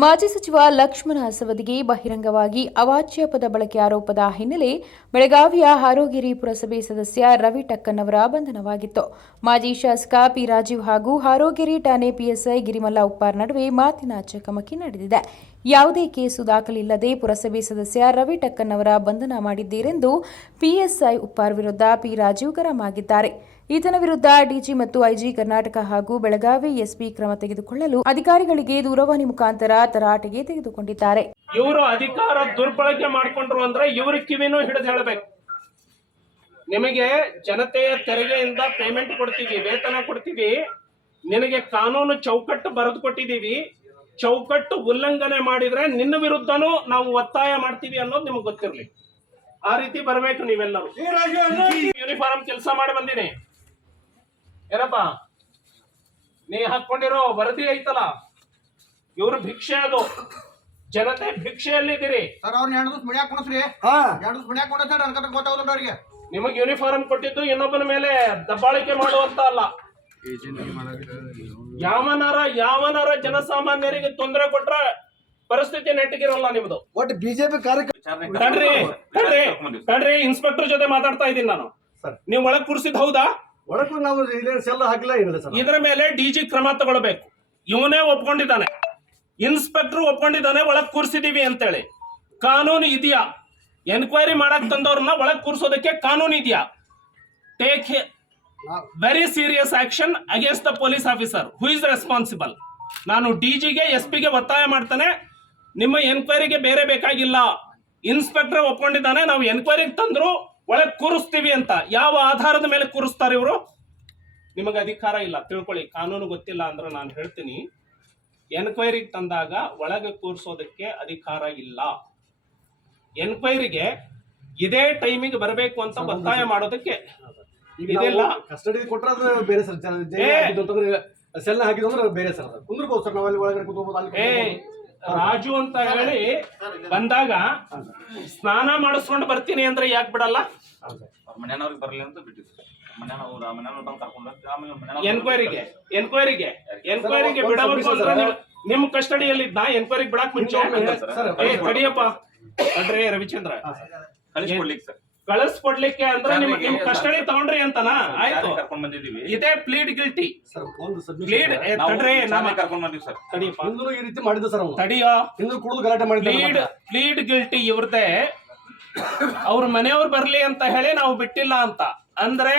ಮಾಜಿ ಸಚಿವ ಲಕ್ಷ್ಮಣ ಸವದಿಗೆ ಬಹಿರಂಗವಾಗಿ ಅವಾಚ್ಯ ಪದ ಬಳಕೆ ಆರೋಪದ ಹಿನ್ನೆಲೆ ಬೆಳಗಾವಿಯ ಹಾರೋಗಿರಿ ಪುರಸಭೆ ಸದಸ್ಯ ರವಿ ಟಕ್ಕನ್ ಅವರ ಬಂಧನವಾಗಿತ್ತು. ಮಾಜಿ ಶಾಸಕ ಪಿ ರಾಜೀವ್ ಹಾಗೂ ಹಾರೋಗಿರಿ ಠಾಣೆ ಪಿಎಸ್ಐ ಗಿರಿಮಲ್ಲ ಉಪ್ಪಾರ್ ನಡುವೆ ಮಾತಿನ ಚಕಮಕಿ ನಡೆದಿದೆ. ಯಾವುದೇ ಕೇಸು ದಾಖಲಿಲ್ಲದೆ ಪುರಸಭೆ ಸದಸ್ಯ ರವಿ ಟಕ್ಕನ್ ಅವರ ಬಂಧನ ಮಾಡಿದ್ದೀರೆಂದು ಪಿಎಸ್ಐ ಉಪ್ಪಾರ್ ವಿರುದ್ಧ ಪಿ ರಾಜೀವ್ ಗರಂ ಆಗಿದ್ದಾರೆ. ಈತನ ವಿರುದ್ಧ ಡಿಜಿ ಮತ್ತು ಐಜಿ ಕರ್ನಾಟಕ ಹಾಗೂ ಬೆಳಗಾವಿ ಎಸ್ಪಿ ಕ್ರಮ ತೆಗೆದುಕೊಳ್ಳಲು ಅಧಿಕಾರಿಗಳಿಗೆ ದೂರವಾಣಿ ಮುಖಾಂತರ ತರಾಟೆಗೆ ತೆಗೆದುಕೊಂಡಿದ್ದಾರೆ. ಇವರು ಅಧಿಕಾರ ದುರ್ಬಳಕೆ ಮಾಡಿಕೊಂಡ್ರು ಅಂದ್ರೆ ಇವ್ರ ಕಿವಿನೂ ಹಿಡಿದು ಹೇಳಬೇಕು. ನಿಮಗೆ ಜನತೆಯ ತೆರಿಗೆಯಿಂದ ಪೇಮೆಂಟ್ ಕೊಡ್ತೀವಿ, ವೇತನ ಕೊಡ್ತೀವಿ, ನಿನಗೆ ಕಾನೂನು ಚೌಕಟ್ಟು ಬರೆದು ಕೊಟ್ಟಿದ್ದೀವಿ, ಚೌಕಟ್ಟು ಉಲ್ಲಂಘನೆ ಮಾಡಿದ್ರೆ ನಿನ್ನ ವಿರುದ್ಧನೂ ನಾವು ಒತ್ತಾಯ ಮಾಡ್ತೀವಿ ಅನ್ನೋದು ನಿಮ್ಗೆ ಗೊತ್ತಿರಲಿ. ಆ ರೀತಿ ಬರಬೇಕು. ನೀವೆಲ್ಲರೂ ಯೂನಿಫಾರ್ಮ್ ಕೆಲಸ ಮಾಡಿ ಬಂದಿನಿ. ಏನಪ್ಪ ನೀ ಹಾಕೊಂಡಿರೋ ವರದಿ ಐತಲ್ಲ, ಇವ್ರ ಭಿಕ್ಷೆ, ಅದು ಜನತೆ ಭಿಕ್ಷೆಯಲ್ಲಿದ್ದೀರಿ. ನಿಮಗೆ ಯೂನಿಫಾರ್ಮ್ ಕೊಟ್ಟಿದ್ದು ಇನ್ನೊಬ್ಬನ ಮೇಲೆ ದಬ್ಬಾಳಿಕೆ ಮಾಡುವಂತ ಅಲ್ಲ. ಯಾವನಾರ ಜನಸಾಮಾನ್ಯರಿಗೆ ತೊಂದರೆ ಕೊಟ್ರ ಪರಿಸ್ಥಿತಿ ನೆಟ್ಟಿಗಿರಲ್ಲ ನಿಮ್ದು. ಒಟ್ಟು ಬಿಜೆಪಿ ಕಣ್ರಿ ಇನ್ಸ್ಪೆಕ್ಟರ್ ಜೊತೆ ಮಾತಾಡ್ತಾ ಇದ್ದೀನಿ ನಾನು. ನೀವು ಒಳಗ್ ಕೂರಿಸಿದ್ ಹೌದಾ? ಒಳಗೂ ನಾವು ಹಾಕಿಲ್ಲ. ಇದರ ಮೇಲೆ ಡಿಜಿ ಕ್ರಮ ತಗೊಳ್ಬೇಕು. ಇವನೇ ಒಪ್ಕೊಂಡಿದ್ದಾನೆ, ಇನ್ಸ್ಪೆಕ್ಟರ್ ಒಪ್ಕೊಂಡಿದ್ದಾನೆ ಒಳಗ್ ಕೂರಿಸಿದೀವಿ ಅಂತೇಳಿ. ಕಾನೂನು ಇದೆಯಾ? ಎನ್ಕ್ವೈರಿ ಮಾಡಕ್ ತಂದವ್ರನ್ನ ಒಳಗ್ ಕೂರಿಸೋದಕ್ಕೆ ಕಾನೂನು ಇದೆಯಾ? Take very serious action against the police officer who is responsible. ನಾನು ಡಿಜಿಗೆ ಎಸ್ಪಿಗೆ ಒತ್ತಾಯ ಮಾಡ್ತಾನೆ, ನಿಮ್ಮ ಎನ್ಕ್ವೈರಿಗೆ ಬೇರೆ ಬೇಕಾಗಿಲ್ಲ. ಇನ್ಸ್ಪೆಕ್ಟರ್ ಒಪ್ಕೊಂಡಿದ್ದಾನೆ, ನಾವು ಎನ್ಕ್ವೈರಿಗೆ ತಂದ್ರು ಒಳಗೆ ಕೂರಿಸ್ತೀವಿ ಅಂತ. ಯಾವ ಆಧಾರದ ಮೇಲೆ ಕೂರಿಸ್ತಾರೆ ಇವರು? ನಿಮಗೆ ಅಧಿಕಾರ ಇಲ್ಲ, ತಿಳ್ಕೊಳ್ಳಿ. ಕಾನೂನು ಗೊತ್ತಿಲ್ಲ ಅಂದ್ರೆ ನಾನು ಹೇಳ್ತೀನಿ, ಎನ್ಕ್ವೈರಿಗೆ ತಂದಾಗ ಒಳಗೆ ಕೂರಿಸೋದಕ್ಕೆ ಅಧಿಕಾರ ಇಲ್ಲ. ಎನ್ಕ್ವೈರಿಗೆ ಇದೇ ಟೈಮಿಗೆ ಬರಬೇಕು ಅಂತ ಒತ್ತಾಯ ಮಾಡೋದಕ್ಕೆ ಇದೆಲ್ಲ ಕಸ್ಟಡಿ ಕೊಟ್ಟರೆ ಬೇರೆ ಸರ್, ಸೆಲ್ ಹಾಕಿದ್ರೆ ಬೇರೆ ಸರ್. ಕುಂದ್ರಬಹುದು ಸರ್, ನಾವಲ್ಲಿ ಒಳಗಡೆ ಕೂತ್ಕೋಬಹುದು. ರಾಜು ಅಂತ ಹೇಳಿ ಬಂದಾಗ ಸ್ನಾನ ಮಾಡಿಸ್ಕೊಂಡು ಬರ್ತೀನಿ ಅಂದ್ರೆ ಯಾಕೆ ಬಿಡಲ್ಲ? ಮನೆಯವ್ರಿಗೆ ಬರಲಿ ಅಂತ ಬಿಟ್ಟಿದ್ರು. ಎನ್ಕ್ವೈರಿಗೆ ಬಿಡಬೇಕು ಅಂದ್ರೆ ನಿಮ್ ಕಸ್ಟಡಿಯಲ್ಲಿ ಇದ್ದ ಎನ್ಕ್ವೈರಿಗೆ ಬಿಡಕ್ ಮುಂಚೆ ತಡಿಯಪ್ಪ ಅಡ್ರಿ ರವಿಚಂದ್ರ ಕಳಿಸ್ಕೊಡ್ಲಿಕ್ಕೆ ಅಂದ್ರೆ ನಿಮ್ ಕಸ್ಟಡಿ ತಗೊಂಡ್ರಿ ಅಂತನ ಆಯ್ತು. ಕರ್ಕೊಂಡ್ ಬಂದಿದೀವಿ. ಇದೇ plead guilty. Plead plead guilty ಇವ್ರದೇ. ಅವ್ರ ಮನೆಯವ್ರು ಬರ್ಲಿ ಅಂತ ಹೇಳಿ ನಾವು ಬಿಟ್ಟಿಲ್ಲ ಅಂತ ಅಂದ್ರೆ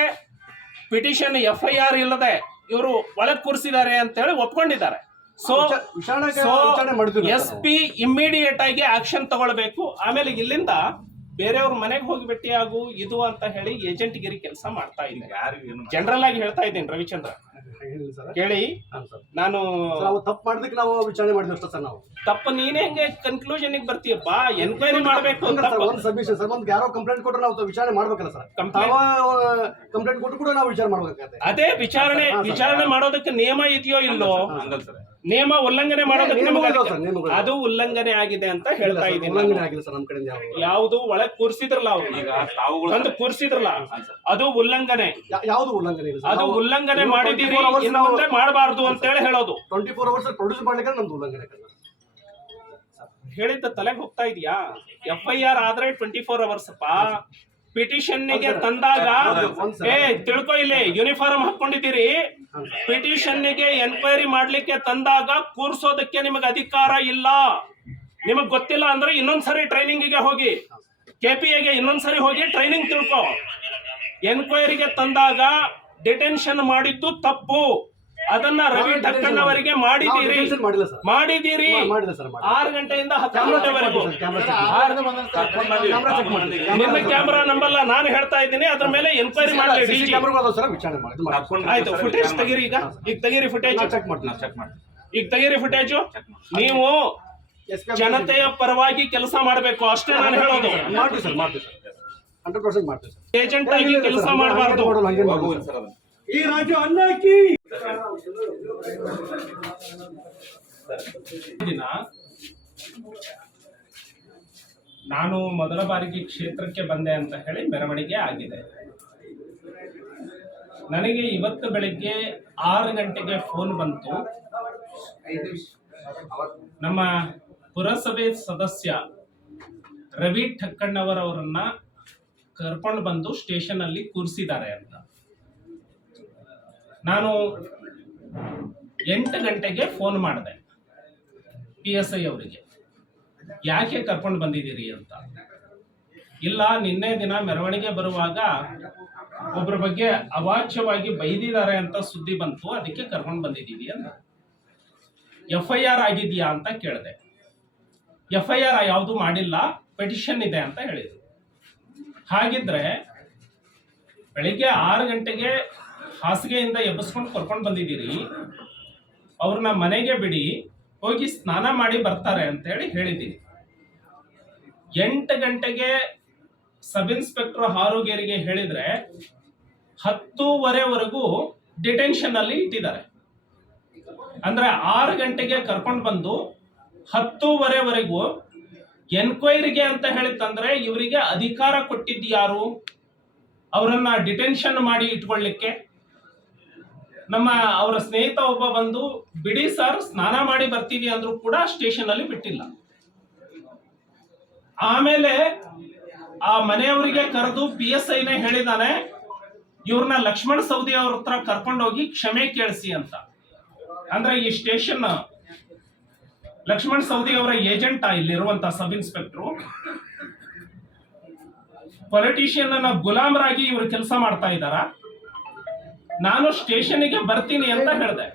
ಪಿಟಿಷನ್ FIR ಇಲ್ಲದೆ ಇವರು ಒಳಗ್ ಕೂರಿಸಿದ್ದಾರೆ ಅಂತ ಹೇಳಿ ಒಪ್ಕೊಂಡಿದ್ದಾರೆ. ಸೊ SP ಇಮ್ಮಿಡಿಯೇಟ್ ಆಗಿ ಆಕ್ಷನ್ ತಗೊಳ್ಬೇಕು. ಆಮೇಲೆ ಇಲ್ಲಿಂದ ಬೇರೆಯವ್ರ ಮನೆಗೆ ಹೋಗಿ ಭೇಟಿಯಾಗು ಇದು ಅಂತ ಹೇಳಿ ಏಜೆಂಟ್ ಗಿರಿ ಕೆಲಸ ಮಾಡ್ತಾ ಇದ್ದೀನಿ. ಜನರಲ್ ಆಗಿ ಹೇಳ್ತಾ ಇದ್ದೀನಿ ರವಿಚಂದ್ರ, ಕೇಳಿ. ನಾನು ತಪ್ಪು ಮಾಡಿದಕ್ಕೆ ನಾವು ವಿಚಾರಣೆ ಮಾಡಿದ್ವಿ ಅಷ್ಟೇ ಸರ್. ನಾವು ತಪ್ಪು ನೀನೇ ಹೆಂಗೆ ಕನ್ಕ್ಲೂಷನ್ ಬರ್ತೀಯಪ್ಪ? ಎನ್ಕ್ವೈರಿ ಮಾಡ್ಬೇಕು. ಯಾರೋ ಕಂಪ್ಲೇಂಟ್ ಕೊಟ್ಟರೆ ನಾವು ವಿಚಾರಣೆ ಮಾಡ್ಬೇಕಲ್ಲ ಸರ್. ಕಂಪ್ಲೇಂಟ್ ಕೊಟ್ಟು ಕೂಡ ನಾವು ವಿಚಾರ ಮಾಡ್ಬೇಕಾಗುತ್ತೆ. ಅದೇ ವಿಚಾರಣೆ ಮಾಡೋದಕ್ಕೆ ನಿಯಮ ಇದೆಯೋ ಇಲ್ಲೋ? ನಿಯಮ ಉಲ್ಲಂಘನೆ ಮಾಡೋದಕ್ಕೆ ಅದು ಉಲ್ಲಂಘನೆ ಆಗಿದೆ ಅಂತ ಹೇಳ್ತಾ ಇದ್ದೀನಿ. ಯಾವುದು ಒಳಗ್ ಕೂರಿಸಿದ್ರಲ್ಲ ಅವ್ರು, ಈಗ ಕೂರಿಸಿದ್ರಲ್ಲ, ಅದು ಉಲ್ಲಂಘನೆ. ಯಾವುದು ಉಲ್ಲಂಘನೆ? ಅದು ಉಲ್ಲಂಘನೆ ಮಾಡಿದೀರಿ, ಇನ್ನು ಮುಂದೆ ಮಾಡಬಾರ್ದು ಅಂತ ಹೇಳಿ ಹೇಳೋದು. 24 hours ಪ್ರೊಡ್ಯೂಸ್ ಮಾಡ್ಲಿಕ್ಕೆ ನಮ್ದು ಉಲ್ಲಂಘನೆ ಹೇಳಿದ್ದ ತಲೆಗೆ ಹೋಗ್ತಾ ಇದೆಯಾ? FIR ಆದ್ರೆ 24 hours ಅಪ್ಪ. ಪಿಟಿಷನ್ ಗೆ ತಂದಾಗ ತಿಳ್ಕೊ, ಇಲ್ಲಿ ಯೂನಿಫಾರ್ಮ್ ಹಾಕೊಂಡಿದ್ದೀರಿ. ಪಿಟಿಷನ್ ಗೆ ಎನ್ಕ್ವೈರಿ ಮಾಡ್ಲಿಕ್ಕೆ ತಂದಾಗ ಕೂರ್ಸೋದಕ್ಕೆ ನಿಮಗೆ ಅಧಿಕಾರ ಇಲ್ಲ. ನಿಮಗ್ ಗೊತ್ತಿಲ್ಲ ಅಂದ್ರೆ ಇನ್ನೊಂದ್ಸರಿ ಟ್ರೈನಿಂಗಿಗೆ ಹೋಗಿ, KPAಗೆ ಇನ್ನೊಂದ್ಸರಿ ಹೋಗಿ ಟ್ರೈನಿಂಗ್ ತಿಳ್ಕೊ. ಎನ್ಕ್ವೈರಿಗೆ ತಂದಾಗ ಡಿಟೆನ್ಷನ್ ಮಾಡಿದ್ದು ತಪ್ಪು. ಅದನ್ನ ರವಿ ಟಕ್ಕನ್ ಅವರಿಗೆ ಮಾಡಿದ್ದೀರಿ. 6 ಗಂಟೆಯಿಂದ 10 ಗಂಟೆವರೆಗೂ ನಿನ್ನ ಕ್ಯಾಮೆರಾ ನಂಬಲ್ಲ, ನಾನು ಹೇಳ್ತಾ ಇದ್ದೀನಿ. ಅದ್ರ ಮೇಲೆ ಎನ್ಕ್ವೈರಿ ಮಾಡಿ. ಆಯ್ತು, ಫುಟೇಜ್ ತೆಗೀರಿ. ಈಗ ತೆಗೀರಿ ಫುಟೇಜ್. ಈಗ ತೆಗೀರಿ ಫುಟೇಜು. ನೀವು ಜನತೆಯ ಪರವಾಗಿ ಕೆಲಸ ಮಾಡಬೇಕು ಅಷ್ಟೇ ನಾನು ಹೇಳೋದು. ಏಜೆಂಟ್ ಆಗಿ ಕೆಲಸ ಮಾಡಬಾರ್ದು. ಈ ರಾಜ್ಯ ಅನ್ನಕ್ಕೆ ನಾನು ಮೊದಲ ಬಾರಿಗೆ ಕ್ಷೇತ್ರಕ್ಕೆ ಬಂದೆ ಅಂತ ಹೇಳಿ ಮೆರವಣಿಗೆ ಆಗಿದೆ. ನನಗೆ ಇವತ್ತು ಬೆಳಿಗ್ಗೆ 6 ಗಂಟೆಗೆ ಫೋನ್ ಬಂತು. ನಮ್ಮ ಪುರಸಭೆ ಸದಸ್ಯ ರವಿ ಠಕ್ಕಣ್ಣವರವರನ್ನ ಕರ್ಕೊಂಡು ಬಂದು ಸ್ಟೇಷನ್ ಅಲ್ಲಿ ಕೂರಿಸಿದ್ದಾರೆ ಅಂತ. ನಾನು 8 ಗಂಟೆಗೆ ಫೋನ್ ಮಾಡಿದೆ PSI ಅವರಿಗೆ, ಯಾಕೆ ಕರ್ಕೊಂಡು ಬಂದಿದ್ದೀರಿ ಅಂತ. ಇಲ್ಲ, ನಿನ್ನೆ ದಿನ ಮೆರವಣಿಗೆ ಬರುವಾಗ ಒಬ್ಬರ ಬಗ್ಗೆ ಅವಾಚ್ಯವಾಗಿ ಬೈದಿದ್ದಾರೆ ಅಂತ ಸುದ್ದಿ ಬಂತು, ಅದಕ್ಕೆ ಕರ್ಕೊಂಡು ಬಂದಿದ್ದೀವಿ ಅಂತ. FIR ಆಗಿದೆಯಾ ಅಂತ ಕೇಳಿದೆ. FIR ಯಾವುದು ಮಾಡಿಲ್ಲ, ಪೆಟಿಷನ್ ಇದೆ ಅಂತ ಹೇಳಿದ್ರು. ಹಾಗಿದ್ರೆ ಬೆಳಿಗ್ಗೆ 6 ಗಂಟೆಗೆ ಹಾಸಿಗೆಯಿಂದ ಎಬ್ಬಿಸ್ಕೊಂಡು ಕರ್ಕೊಂಡು ಬಂದಿದ್ದೀರಿ, ಅವ್ರನ್ನ ಮನೆಗೆ ಬಿಡಿ, ಹೋಗಿ ಸ್ನಾನ ಮಾಡಿ ಬರ್ತಾರೆ ಅಂತ ಹೇಳಿದ್ದೀನಿ. 8 ಗಂಟೆಗೆ ಸಬ್ ಇನ್ಸ್ಪೆಕ್ಟರ್ ಹಾರೋಗೇರಿಗೆ ಹೇಳಿದ್ರೆ 10:15ವರೆಗೂ ಡಿಟೆನ್ಷನ್ ಅಲ್ಲಿ ಇಟ್ಟಿದ್ದಾರೆ. ಅಂದ್ರೆ 6 ಗಂಟೆಗೆ ಕರ್ಕೊಂಡು ಬಂದು 10:15ವರೆಗೂ ಎನ್ಕ್ವೈರಿಗೆ ಅಂತ ಹೇಳಿತ್ತಂದ್ರೆ ಇವರಿಗೆ ಅಧಿಕಾರ ಕೊಟ್ಟಿದ್ದು ಯಾರು? ಅವರನ್ನ ಡಿಟೆನ್ಷನ್ ಮಾಡಿ ಇಟ್ಕೊಳ್ಳಿಕ್ಕೆ. ಅವರ ಸ್ನೇಹಿತ ಒಬ್ಬ ಬಂದು ಬಿಡಿ ಸರ್ ಸ್ನಾನ ಮಾಡಿ ಬರ್ತೀವಿ ಅಂದ್ರೂ ಕೂಡ ಸ್ಟೇಷನ್ ಅಲ್ಲಿ ಬಿಟ್ಟಿಲ್ಲ. ಆಮೇಲೆ ಆ ಮನೆಯವರಿಗೆ ಕರೆದು PSIನೇ ಹೇಳಿದಾನೆ, ಇವ್ರನ್ನ ಲಕ್ಷ್ಮಣ್ ಸವದಿ ಅವ್ರ ಹತ್ರ ಕರ್ಕೊಂಡೋಗಿ ಕ್ಷಮೆ ಕೇಳಿಸಿ ಅಂತ. ಅಂದ್ರೆ ಈ ಸ್ಟೇಷನ್ ಲಕ್ಷ್ಮಣ್ ಸವದಿ ಅವರ ಏಜೆಂಟ್ ಇಲ್ಲಿರುವಂತ ಸಬ್ ಇನ್ಸ್ಪೆಕ್ಟರ್. ಪೊಲಿಟಿಷಿಯನ್ ಗುಲಾಮರಾಗಿ ಇವರು ಕೆಲಸ ಮಾಡ್ತಾ ಇದ್ದಾರ. ನಾನು ಸ್ಟೇಷನ್ಗೆ ಬರ್ತೀನಿ ಅಂತ ಹೇಳಿದೆ.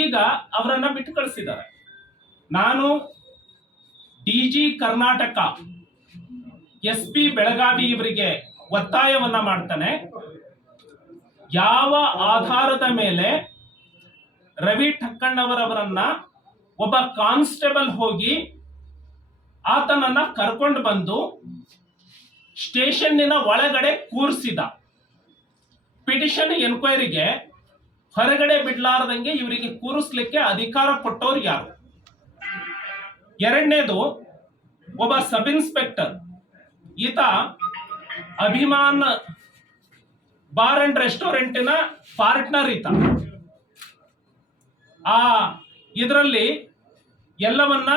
ಈಗ ಅವರನ್ನ ಬಿಟ್ಟು ಕಳಿಸಿದ್ದಾರೆ. ನಾನು DG ಕರ್ನಾಟಕ SP ಬೆಳಗಾವಿ ಇವರಿಗೆ ಒತ್ತಾಯವನ್ನ ಮಾಡ್ತಾನೆ, ಯಾವ ಆಧಾರದ ಮೇಲೆ ರವಿ ಠಕ್ಕಣ್ಣವರವರನ್ನ ಒಬ್ಬ ಕಾನ್ಸ್ಟೇಬಲ್ ಹೋಗಿ ಆತನನ್ನ ಕರ್ಕೊಂಡು ಬಂದು ಸ್ಟೇಷನ್ನಿನ ಒಳಗಡೆ ಕೂರಿಸಿದ? ಪಿಟಿಷನ್ ಎನ್ಕ್ವೈರಿಗೆ ಹೊರಗಡೆ ಬಿಡ್ಲಾರ್ದಂಗೆ ಇವರಿಗೆ ಕೂರಿಸ್ಲಿಕ್ಕೆ ಅಧಿಕಾರ ಕೊಟ್ಟವ್ರು ಯಾರು? ಎರಡನೇದು, ಒಬ್ಬ ಸಬ್ ಇನ್ಸ್ಪೆಕ್ಟರ್, ಈತ ಅಭಿಮಾನ್ ಬಾರ್ ಅಂಡ್ ರೆಸ್ಟೋರೆಂಟಿನ ಪಾರ್ಟ್ನರ್ ಈತ. ಇದರಲ್ಲಿ ಎಲ್ಲವನ್ನ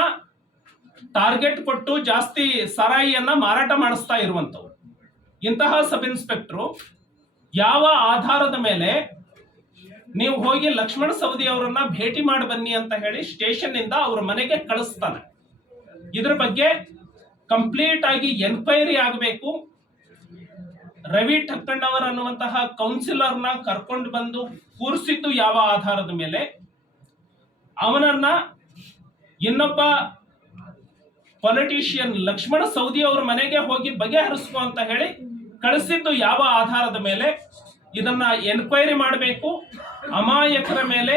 ಟಾರ್ಗೆಟ್ ಕೊಟ್ಟು ಜಾಸ್ತಿ ಸರಾಯಿಯನ್ನ ಮಾರಾಟ ಮಾಡಿಸ್ತಾ ಇರುವಂತವ್ರು. ಇಂತಹ ಸಬ್ ಇನ್ಸ್ಪೆಕ್ಟರ್ ಯಾವ ಆಧಾರದ ಮೇಲೆ ನೀವು ಹೋಗಿ ಲಕ್ಷ್ಮಣ ಸವದಿ ಅವರನ್ನ ಭೇಟಿ ಮಾಡಿ ಬನ್ನಿ ಅಂತ ಹೇಳಿ ಸ್ಟೇಷನ್ ಇಂದ ಅವ್ರ ಮನೆಗೆ ಕಳಿಸ್ತಾನೆ? ಇದ್ರ ಬಗ್ಗೆ ಕಂಪ್ಲೀಟ್ ಆಗಿ ಎನ್ಕ್ವೈರಿ ಆಗಬೇಕು. ರವಿ ಠಕ್ಕಣ್ಣವರ್ ಅನ್ನುವಂತಹ ಕೌನ್ಸಿಲರ್ನ ಕರ್ಕೊಂಡು ಬಂದು ಕೂರಿಸಿದ್ದು ಯಾವ ಆಧಾರದ ಮೇಲೆ, ಅವನನ್ನ ಇನ್ನೊಬ್ಬ ಪೊಲಿಟಿಷಿಯನ್ ಲಕ್ಷ್ಮಣ ಸವದಿ ಅವರ ಮನೆಗೆ ಹೋಗಿ ಬಗೆಹರಿಸುವ ಅಂತ ಹೇಳಿ ಕಳಿಸಿದ್ದು ಯಾವ ಆಧಾರದ ಮೇಲೆ, ಇದನ್ನ ಎನ್ಕ್ವೈರಿ ಮಾಡಬೇಕು. ಅಮಾಯಕರ ಮೇಲೆ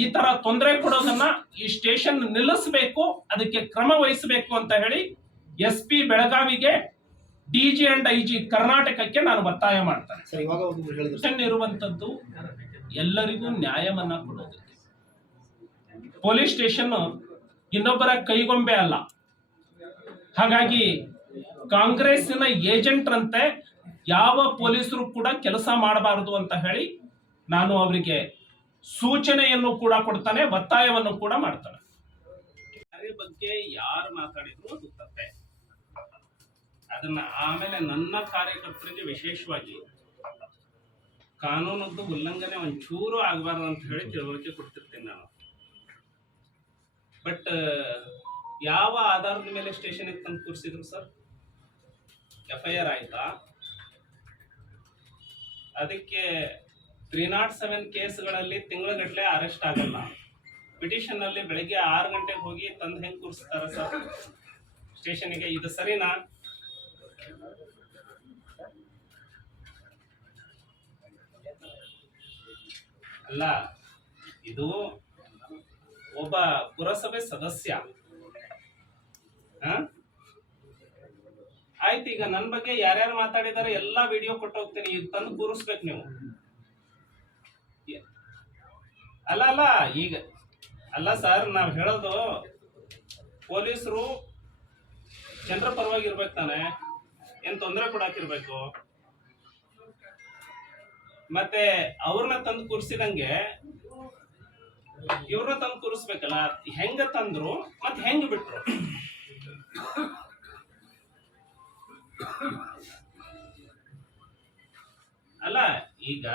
ಈ ತರ ತೊಂದರೆ ಕೊಡೋದನ್ನ ಈ ಸ್ಟೇಷನ್ ನಿಲ್ಲಿಸಬೇಕು, ಅದಕ್ಕೆ ಕ್ರಮ ವಹಿಸಬೇಕು ಅಂತ ಹೇಳಿ SP ಬೆಳಗಾವಿಗೆ, DG ಅಂಡ್ IG ಕರ್ನಾಟಕಕ್ಕೆ ನಾನು ಒತ್ತಾಯ ಮಾಡ್ತೇನೆ. ಇರುವಂತದ್ದು ಎಲ್ಲರಿಗೂ ನ್ಯಾಯವನ್ನ ಕೊಡೋದಕ್ಕೆ. ಪೊಲೀಸ್ ಸ್ಟೇಷನ್ ಇನ್ನೊಬ್ಬರ ಕೈಗೊಂಬೆ ಅಲ್ಲ. ಹಾಗಾಗಿ ಕಾಂಗ್ರೆಸ್ಸಿನ ಏಜೆಂಟ್ರಂತೆ ಯಾವ ಪೊಲೀಸರು ಕೂಡ ಕೆಲಸ ಮಾಡಬಾರದು ಅಂತ ಹೇಳಿ ನಾನು ಅವರಿಗೆ ಸೂಚನೆಯನ್ನು ಕೂಡ ಕೊಡ್ತಾನೆ, ಒತ್ತಾಯವನ್ನು ಕೂಡ ಮಾಡ್ತಾನೆ. ಯಾರ ಬಗ್ಗೆ ಯಾರು ಮಾತಾಡಿದ್ರು ಅದು ತಪ್ಪೆ. ಅದನ್ನ ಆಮೇಲೆ ನನ್ನ ಕಾರ್ಯಕರ್ತರಿಗೆ ವಿಶೇಷವಾಗಿ ಕಾನೂನದ್ದು ಉಲ್ಲಂಘನೆ ಒಂಚೂರು ಆಗಬಾರ್ದು ಅಂತ ಹೇಳಿ ತಿಳುವಳಿಕೆ ಕೊಡ್ತಿರ್ತೀನಿ ನಾನು. ಬಟ್ ಯಾವ ಆಧಾರದ ಮೇಲೆ ಸ್ಟೇಷನ್ ತಂದು ಕೂರಿಸಿದ್ರು ಸರ್? FIR ಆಯ್ತಾ? ಅದಕ್ಕೆ 307 ಕೇಸ್ಗಳಲ್ಲಿ ತಿಂಗಳಗಟ್ಟಲೆ ಅರೆಸ್ಟ್ ಆಗಲ್ಲ. ಪಿಟಿಷನ್ ಅಲ್ಲಿ ಬೆಳಿಗ್ಗೆ 6 ಗಂಟೆಗೆ ಹೋಗಿ ತಂದು ಹೆಂಗ್ ಕೂರಿಸ್ತಾರ ಸರ್ ಸ್ಟೇಷನ್ಗೆ? ಇದು ಸರಿನಾ? ಅಲ್ಲ, ಇದು ಒಬ್ಬ ಪುರಸಭೆ ಸದಸ್ಯ. ಆಯ್ತು, ಈಗ ನನ್ನ ಬಗ್ಗೆ ಯಾರ್ಯಾರು ಮಾತಾಡಿದಾರೆ ಎಲ್ಲಾ ವಿಡಿಯೋ ಕೊಟ್ಟು ಹೋಗ್ತೀನಿ. ಈಗ ತಂದು ಕೂರಿಸ್ಬೇಕು ನೀವು. ಅಲ್ಲ ಈಗ ಅಲ್ಲ ಸರ್, ನಾವ್ ಹೇಳೋದು ಪೊಲೀಸರು ಜನರ ಪರವಾಗಿ ಇರ್ಬೇಕು ತಾನೆ, ಏನ್ ತೊಂದರೆ ಕೊಡಾಕಿರ್ಬೇಕು. ಮತ್ತೆ ಅವ್ರನ್ನ ತಂದು ಕೂರಿಸಿದಂಗೆ ಇವ್ರನ್ನ ತಂದು ಕೂರಿಸ್ಬೇಕಲ್ಲ, ಹೆಂಗ ತಂದ್ರು ಮತ್ ಹೆಂಗ್ ಬಿಟ್ರು? ಅಲ್ಲ ಈಗ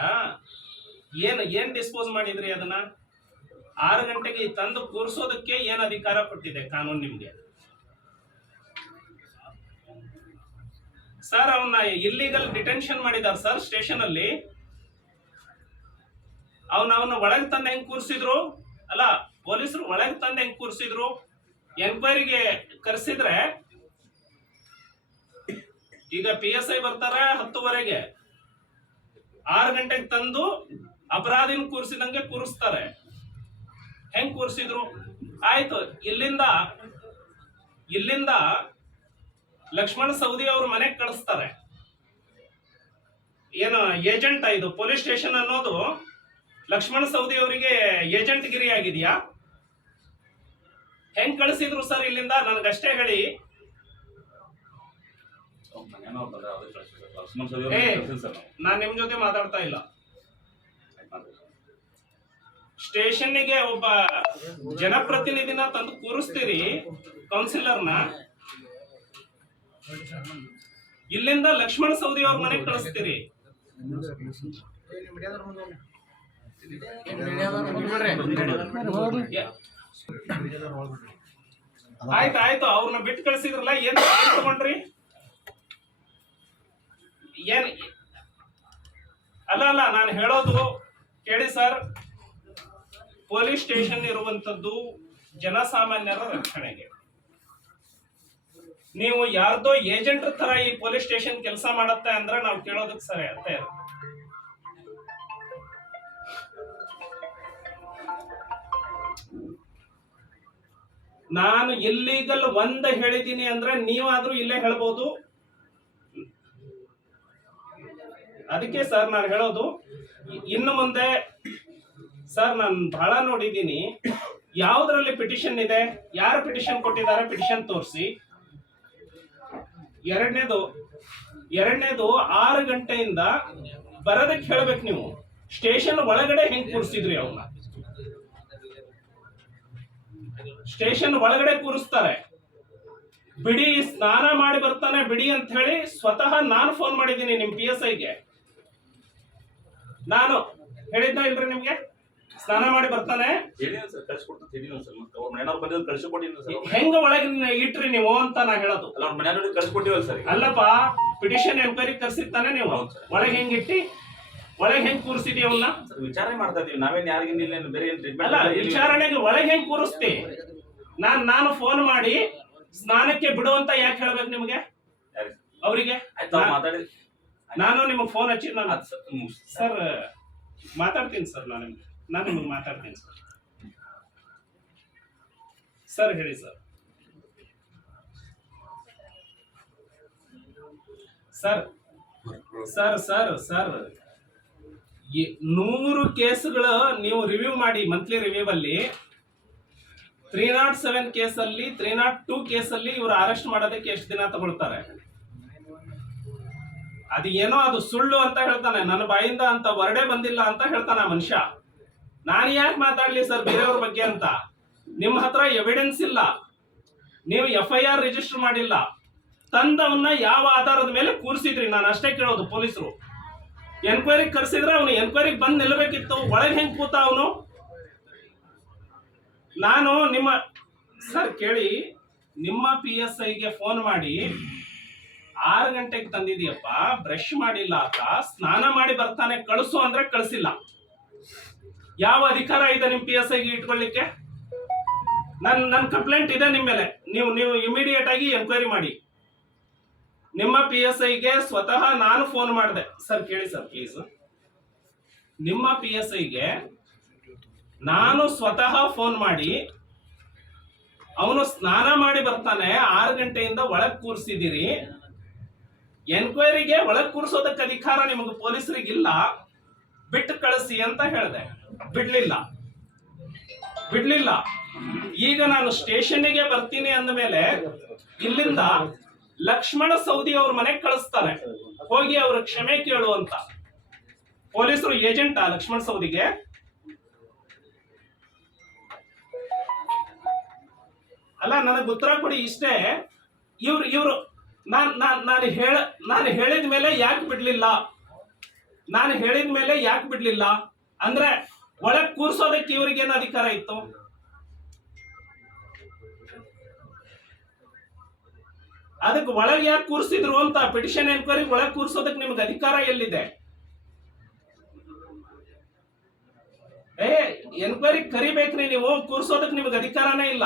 ಏನ್ ಡಿಸ್ಪೋಸ್ ಮಾಡಿದ್ರಿ ಅದನ್ನ? 6 ಗಂಟೆಗೆ ತಂದು ಕೂರಿಸೋದಕ್ಕೆ ಏನ್ ಅಧಿಕಾರ ಕೊಟ್ಟಿದೆ ಕಾನೂನು ನಿಮ್ಗೆ? ಸರ್ ಅವನ್ನ ಇಲ್ಲಿಗಲ್ ಡಿಟೆನ್ಷನ್ ಮಾಡಿದಾರ ಸರ್ ಸ್ಟೇಷನ್ ಅಲ್ಲಿ. ಅವನ್ನ ಒಳಗೆ ತಂದು ಹೆಂಗ್ ಕೂರಿಸಿದ್ರು? ಅಲ್ಲ, ಪೊಲೀಸರು ಒಳಗೆ ತಂದು ಹೆಂಗ್ ಕೂರಿಸಿದ್ರು? ಎನ್ಕ್ವೈರಿಗೆ ಕರೆಸಿದ್ರೆ ಈಗ PSI ಬರ್ತಾರೆ 10:00ವರೆಗೆ, 6 ಗಂಟೆಗೆ ತಂದು ಅಪರಾಧಿನ ಕೂರಿಸಿದಂಗೆ ಕೂರಿಸ್ತಾರೆ. ಹೆಂಗ್ ಕೂರಿಸಿದ್ರು? ಆಯ್ತು, ಇಲ್ಲಿಂದ ಲಕ್ಷ್ಮಣ ಸವದಿ ಅವ್ರ ಮನೆಗೆ ಕಳಿಸ್ತಾರೆ. ಏನು ಏಜೆಂಟ್ ಇದು ಪೊಲೀಸ್ ಸ್ಟೇಷನ್ ಅನ್ನೋದು ಲಕ್ಷ್ಮಣ ಸವದಿ ಅವರಿಗೆ ಏಜೆಂಟ್ ಗಿರಿ ಆಗಿದೆಯಾ? ಹೆಂಗ್ ಕಳಿಸಿದ್ರು ಸರ್ ಇಲ್ಲಿಂದ? ನನಗಷ್ಟೇ ಹೇಳಿ. ನಾನ್ ನಿಮ್ ಜೊತೆ ಮಾತಾಡ್ತಾ ಇಲ್ಲ. ಸ್ಟೇಷನ್ನಿಗೆ ಒಬ್ಬ ಜನಪ್ರತಿನಿಧಿನ ತಂದು ಕೂರಿಸ್ತೀರಿ, ಕೌನ್ಸಿಲರ್ನ. ಇಲ್ಲಿಂದ ಲಕ್ಷ್ಮಣ ಸವದಿ ಅವ್ರ ಮನೆಗೆ ಕಳಿಸ್ತೀರಿ. ಆಯ್ತು, ಅವ್ರನ್ನ ಬಿಟ್ಟು ಕಳಿಸಿದ್ರಲ್ಲ, ಏನ್ ತಗೊಂಡ್ರಿ? ಅಲ್ಲ ನಾನು ಹೇಳೋದು ಕೇಳಿ ಸರ್. ಪೊಲೀಸ್ ಸ್ಟೇಷನ್ ಇರುವಂತದ್ದು ಜನಸಾಮಾನ್ಯರ ರಕ್ಷಣೆಗೆ. ನೀವು ಯಾರ್ದೋ ಏಜೆಂಟ್ ತರ ಈ ಪೊಲೀಸ್ ಸ್ಟೇಷನ್ ಕೆಲಸ ಮಾಡತ್ತೆ ಅಂದ್ರೆ ನಾವು ಕೇಳೋದಕ್ಕೆ ಸರಿ ಅರ್ಥ ಇಲ್ಲ. ನಾನು ಇಲ್ಲೀಗಲ್ ಒಂದ್ ಹೇಳಿದ್ದೀನಿ ಅಂದ್ರೆ ನೀವಾದ್ರೂ ಇಲ್ಲೇ ಹೇಳ್ಬೋದು. ಅದಕ್ಕೆ ಸರ್ ನಾನು ಹೇಳೋದು, ಇನ್ನು ಮುಂದೆ ಸರ್ ನಾನು ಬಹಳ ನೋಡಿದ್ದೀನಿ, ಯಾವ್ದ್ರಲ್ಲಿ ಪಿಟಿಷನ್ ಇದೆ, ಯಾರು ಪಿಟಿಷನ್ ಕೊಟ್ಟಿದ್ದಾರೆ ಪಿಟಿಷನ್ ತೋರಿಸಿ. ಎರಡನೇದು 6 ಗಂಟೆಯಿಂದ ಬರೋದಕ್ಕೆ ಹೇಳ್ಬೇಕು ನೀವು. ಸ್ಟೇಷನ್ ಒಳಗಡೆ ಹೆಂಗ್ ಕೂರಿಸಿದ್ರಿ ಅವನ್ನ? ಸ್ಟೇಷನ್ ಒಳಗಡೆ ಕೂರಿಸ್ತಾರೆ. ಬಿಡಿ, ಸ್ನಾನ ಮಾಡಿ ಬರ್ತಾನೆ ಬಿಡಿ ಅಂತ ಹೇಳಿ ಸ್ವತಃ ನಾನು ಫೋನ್ ಮಾಡಿದ್ದೀನಿ ನಿಮ್ PSIಗೆ. ನಾನು ಹೇಳಿದ್ನ ಇಲ್ರಿ ನಿಮ್ಗೆ? ಸ್ನಾನ ಮಾಡಿ ಬರ್ತಾನೆ, ಹೆಂಗ ಒಳಗೆ ಇಟ್ರಿ ನೀವು ಅಂತ ನಾ ಹೇಳೋದು. ಅಲ್ಲಪ್ಪ, ಪಿಟಿಷನ್ ಎನ್ಕ್ವೈರಿ ಕರ್ಸಿರ್ತಾನೆ, ನೀವು ಒಳಗೆ ಹೆಂಗ್ ಇಟ್ಟಿ, ಒಳಗೆ ಹೆಂಗ್ ಕೂರಿಸಿದಿ ಅವನ್ನ? ವಿಚಾರಣೆ ಮಾಡ್ತಾ ಇದೀವಿ ನಾವೇನ್ ಯಾರಿಗಿಲ್ಲ ಬೇರೆ. ಅಲ್ಲ, ವಿಚಾರಣೆಗೆ ಒಳಗೆ ಹೆಂಗ್ ಕೂರಿಸ್ತಿ? ನಾನು ಫೋನ್ ಮಾಡಿ ಸ್ನಾನಕ್ಕೆ ಬಿಡು ಅಂತ ಯಾಕೆ ಹೇಳ್ಬೇಕು ನಿಮ್ಗೆ? ಅವರಿಗೆ ನಾನು ನಿಮಗೆ ಫೋನ್ ಹಚ್ಚಿ ಸರ್ ಮಾತಾಡ್ತೀನಿ ಸರ್. ನಾನು ನಿಮಗೆ ಮಾತಾಡ್ತೀನಿ ಸರ್. ಸರ್ ಹೇಳಿ ಸರ್. ಸರ್ 100 ಕೇಸ್ಗಳು ನೀವು ರಿವ್ಯೂ ಮಾಡಿ, ಮಂತ್ಲಿ ರಿವ್ಯೂ ಅಲ್ಲಿ 307 ಕೇಸಲ್ಲಿ 302 ಕೇಸಲ್ಲಿ ಇವರು ಅರೆಸ್ಟ್ ಮಾಡೋದಕ್ಕೆ ಎಷ್ಟು ದಿನ ತಗೊಳ್ತಾರೆ? ಅದು ಏನೋ ಅದು ಸುಳ್ಳು ಅಂತ ಹೇಳ್ತಾನೆ, ನನ್ನ ಬಾಯಿಂದ ಅಂತ ವರ್ಡೇ ಬಂದಿಲ್ಲ ಅಂತ ಹೇಳ್ತಾನೆ ಮನುಷ್ಯ. ನಾನು ಯಾಕೆ ಮಾತಾಡ್ಲಿ ಸರ್ ಬೇರೆಯವ್ರ ಬಗ್ಗೆ ಅಂತ? ನಿಮ್ಮ ಹತ್ರ ಎವಿಡೆನ್ಸ್ ಇಲ್ಲ, ನೀವು FIR ರಿಜಿಸ್ಟರ್ ಮಾಡಿಲ್ಲ, ತಂದವನ್ನ ಯಾವ ಆಧಾರದ ಮೇಲೆ ಕೂರಿಸಿದ್ರಿ? ನಾನು ಅಷ್ಟೇ ಕೇಳೋದು. ಪೊಲೀಸರು ಎನ್ಕ್ವೈರಿ ಕರೆಸಿದ್ರೆ ಅವನು ಎನ್ಕ್ವೈರಿಗೆ ಬಂದು ನಿಲ್ಲಬೇಕಿತ್ತು, ಒಳಗೆ ಹೆಂಗ್ ಕೂತ ಅವನು? ನಾನು ನಿಮ್ಮ ಸರ್ ಕೇಳಿ, ನಿಮ್ಮ PSIಗೆ ಫೋನ್ ಮಾಡಿ 6 ಗಂಟೆಗೆ ತಂದಿದೀಯಪ್ಪ, ಬ್ರಷ್ ಮಾಡಿಲ್ಲ ಆತ, ಸ್ನಾನ ಮಾಡಿ ಬರ್ತಾನೆ, ಕಳಿಸು ಅಂದ್ರೆ ಕಳಿಸಿಲ್ಲ. ಯಾವ ಅಧಿಕಾರ ಇದೆ ನಿಮ್ PSIಗೆ ಇಟ್ಕೊಳ್ಳಿಕ್ಕೆ? ನನ್ನ ಕಂಪ್ಲೇಂಟ್ ಇದೆ ನಿಮ್ಮ ಮೇಲೆ. ನೀವು ಇಮಿಡಿಯೇಟ್ ಆಗಿ ಎನ್ಕ್ವೈರಿ ಮಾಡಿ. ನಿಮ್ಮ PSIಗೆ ಸ್ವತಃ ನಾನು ಫೋನ್ ಮಾಡಿದೆ. ಸರ್ ಕೇಳಿ ಸರ್ ಪ್ಲೀಸ್. ನಿಮ್ಮ PSIಗೆ ನಾನು ಸ್ವತಃ ಫೋನ್ ಮಾಡಿ, ಅವನು ಸ್ನಾನ ಮಾಡಿ ಬರ್ತಾನೆ, 6 ಗಂಟೆಯಿಂದ ಒಳಗ್ ಕೂರಿಸಿದಿರಿ, ಎನ್ಕ್ವೈರಿಗೆ ಒಳಗ್ ಕೂರಿಸೋದಕ್ಕೆ ಅಧಿಕಾರ ನಿಮಗೆ ಪೊಲೀಸರಿಗಿಲ್ಲ, ಬಿಟ್ಟು ಕಳಿಸಿ ಅಂತ ಹೇಳಿದೆ. ಬಿಡ್ಲಿಲ್ಲ. ಈಗ ನಾನು ಸ್ಟೇಷನ್ಗೆ ಬರ್ತೀನಿ ಅಂದ ಮೇಲೆ ಇಲ್ಲಿಂದ ಲಕ್ಷ್ಮಣ ಸವದಿ ಅವ್ರ ಮನೆಗೆ ಕಳಿಸ್ತಾರೆ, ಹೋಗಿ ಅವ್ರ ಕ್ಷಮೆ ಕೇಳು ಅಂತ. ಪೊಲೀಸರು ಏಜೆಂಟಾ ಲಕ್ಷ್ಮಣ ಸವದಿಗೆ? ಅಲ್ಲ, ನನಗೆ ಉತ್ತರ ಕೊಡಿ ಇಷ್ಟೇ. ಇವ್ರು ನಾನು ಹೇಳಿದ ಮೇಲೆ ಯಾಕೆ ಬಿಡ್ಲಿಲ್ಲ? ನಾನು ಹೇಳಿದ ಮೇಲೆ ಯಾಕೆ ಬಿಡ್ಲಿಲ್ಲ ಅಂದ್ರೆ ಒಳಗ್ ಕೂರ್ಸೋದಕ್ಕೆ ಇವ್ರಿಗೇನು ಅಧಿಕಾರ ಇತ್ತು? ಅದಕ್ಕೆ ಒಳಗೆ ಯಾಕೆ ಕೂರ್ಸಿದ್ರು ಅಂತ ಪಿಟಿಷನ್ ಎನ್ಕ್ವೈರಿ ಒಳಗೆ ಕೂರ್ಸೋದಕ್ಕೆ ನಿಮ್ಗೆ ಅಧಿಕಾರ ಎಲ್ಲಿದೆ? ಎನ್ಕ್ವೈರಿ ಕರಿಬೇಕ್ರಿ ನೀವು, ಕೂರ್ಸೋದಕ್ಕೆ ನಿಮ್ಗೆ ಅಧಿಕಾರನೇ ಇಲ್ಲ.